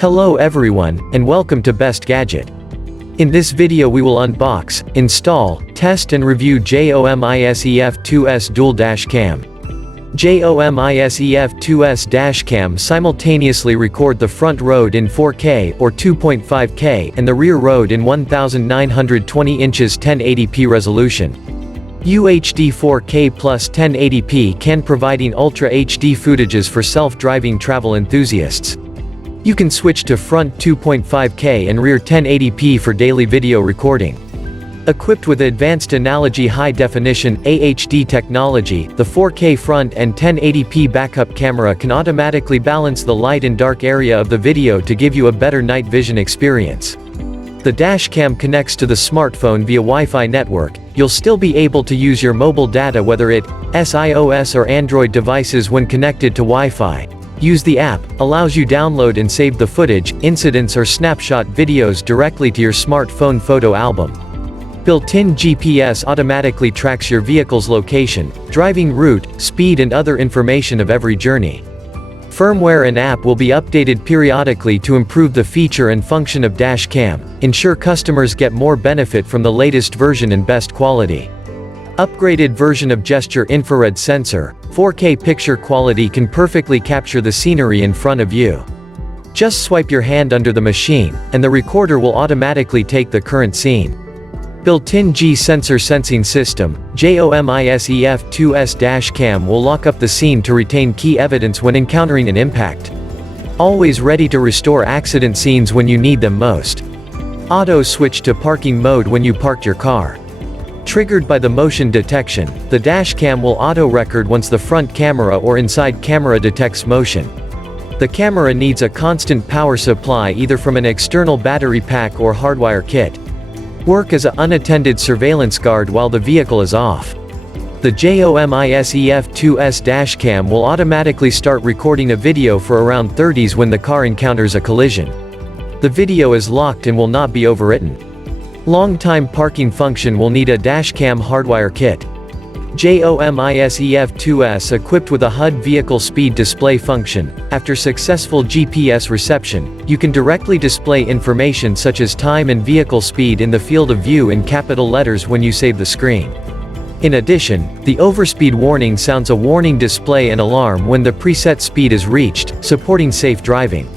Hello everyone, and welcome to Best Gadget. In this video we will unbox, install, test and review JOMISE F2S Dual Dashcam. JOMISE F2S Dashcam simultaneously record the front road in 4K or 2.5K and the rear road in 1920 inches 1080p resolution. UHD 4K plus 1080p can providing Ultra HD footages for self-driving travel enthusiasts. You can switch to front 2.5K and rear 1080p for daily video recording. Equipped with advanced analogy high-definition AHD technology, the 4K front and 1080p backup camera can automatically balance the light and dark area of the video to give you a better night vision experience. The dashcam connects to the smartphone via Wi-Fi network. You'll still be able to use your mobile data whether it's iOS or Android devices when connected to Wi-Fi. Use the app, allows you download and save the footage, incidents or snapshot videos directly to your smartphone photo album. Built-in GPS automatically tracks your vehicle's location, driving route, speed and other information of every journey. Firmware and app will be updated periodically to improve the feature and function of dashcam, ensure customers get more benefit from the latest version and best quality. Upgraded version of gesture infrared sensor, 4K picture quality can perfectly capture the scenery in front of you. Just swipe your hand under the machine, and the recorder will automatically take the current scene. Built-in G-sensor sensing system, JOMISE F2S dashcam will lock up the scene to retain key evidence when encountering an impact. Always ready to restore accident scenes when you need them most. Auto switch to parking mode when you parked your car. Triggered by the motion detection, the dashcam will auto-record once the front camera or inside camera detects motion. The camera needs a constant power supply either from an external battery pack or hardwire kit. Work as an unattended surveillance guard while the vehicle is off. The JOMISE F2S dashcam will automatically start recording a video for around 30s when the car encounters a collision. The video is locked and will not be overwritten. Long-time parking function will need a dashcam hardwire kit. JOMISE F2S equipped with a HUD vehicle speed display function. After successful GPS reception, you can directly display information such as time and vehicle speed in the field of view in capital letters when you save the screen. In addition, the overspeed warning sounds a warning display and alarm when the preset speed is reached, supporting safe driving.